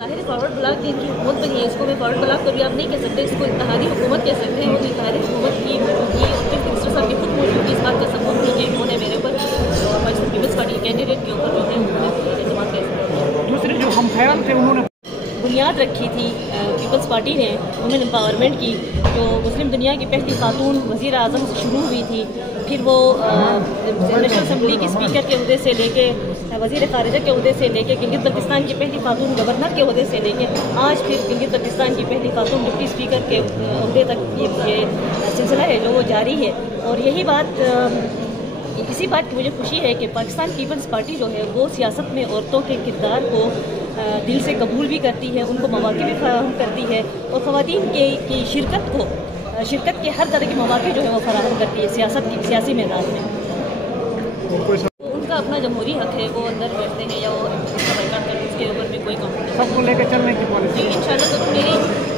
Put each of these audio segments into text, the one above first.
ظاہر forward block کی ان کی حکومت بنی ہے، اس کو میں فارورڈ بلاک تو بھی آپ نہیں کہہ سکتے، اس کو اتحادی حکومت کہہ سکتے ہیں. اور اتحادی حکومت کی موجودگی اور چیف منسٹر صاحب کی خود موجودگی اس بات کا سبب تھی کہ انہوں نے میرے اوپر پاکستان پیپلز پارٹی کینڈیڈیٹ کے اوپر جو ہے انہوں نے اعتماد کیا. دوسرے جو ہم خیال تھے انہوں نے بنیاد رکھی تھی پیپلز پارٹی نے وومن امپاورمنٹ کی، جو مسلم دنیا کی پہلی خاتون وزیر اعظم سے شروع ہوئی تھی. پھر وہ نیشنل اسمبلی کے اسپیکر کے عہدے سے لے کے وزیر خارجہ کے عہدے سے لے کے گلگت بلتستان کی پہلی خاتون گورنر کے عہدے سے لے کے آج پھر گلگت بلتستان کی پہلی خاتون ڈپٹی اسپیکر کے عہدے تک یہ سلسلہ ہے جو وہ جاری ہے. اور یہی بات اسی بات کی مجھے خوشی ہے کہ پاکستان پیپلز پارٹی جو ہے وہ سیاست میں عورتوں کے کردار کو دل سے قبول بھی کرتی ہے، ان کو مواقع بھی فراہم کرتی ہے، اور خواتین کی شرکت کے ہر طرح کے مواقع جو ہے وہ فراہم کرتی ہے سیاسی میدان میں. ان کا اپنا جمہوری حق ہے، وہ اندر بیٹھتے ہیں یا وہ اس کے اوپر بھی کوئی کمپنی سب کو لے کے چلنے کی پالیسی. ان شاء اللہ تو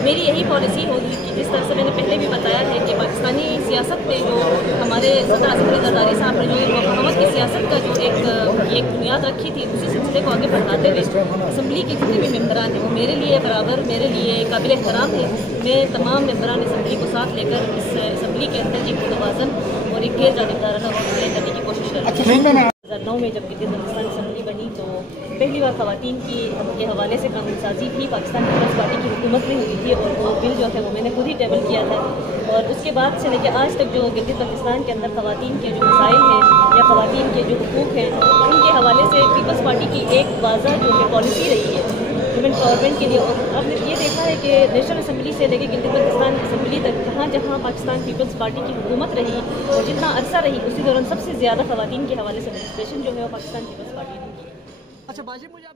میری یہی پالیسی ہوگی کہ جس طرح سے میں نے پہلے بھی بتایا ہے کہ پاکستانی سیاست میں جو ہمارے صدر اعظم زرداری صاحب نے جو حکومت کی سیاست کا جو ایک بنیاد رکھی تھی، اسی سلسلے کو آگے بڑھاتے ہوئے اسمبلی کے جتنے بھی ممبران ہیں وہ میرے لیے برابر، میرے لیے قابل احترام ہے. میں تمام ممبران اسمبلی کو ساتھ لے کر اس اسمبلی کے اندر ایک متوازن اور ایک غیر جانبدارانہ وقت کرنے کی کوشش کرتی ہوں. 2009 میں جب گلگت بلتستان اسمبلی بنی تو پہلی بار خواتین کے حوالے سے قانون سازی بھی پاکستان پیپلز پارٹی کی حکومت میں ہوئی تھی، اور وہ بل جو ہے وہ میں نے خود ہی ٹیبل کیا تھا. اور اس کے بعد سے لے کے آج تک جو گلگت بلتستان کے اندر خواتین کے جو مسائل ہیں یا خواتین کے جو حقوق ہیں ان کے حوالے سے پیپلز پارٹی کی ایک واضح جو کہ پالیسی رہی ہے وومن امپاورمنٹ کے لیے. اور آپ نے یہ دیکھا ہے کہ نیشنل اسمبلی سے لے کے گلگت بلتستان اسمبلی تک جہاں جہاں پاکستان پیپلز پارٹی کی حکومت رہی اور جتنا عرصہ رہی اسی دوران سب سے زیادہ خواتین کے حوالے سے رجسٹریشن جو ہے وہ پاکستان پیپلز پارٹی نے کی. اچھا باجی مجھے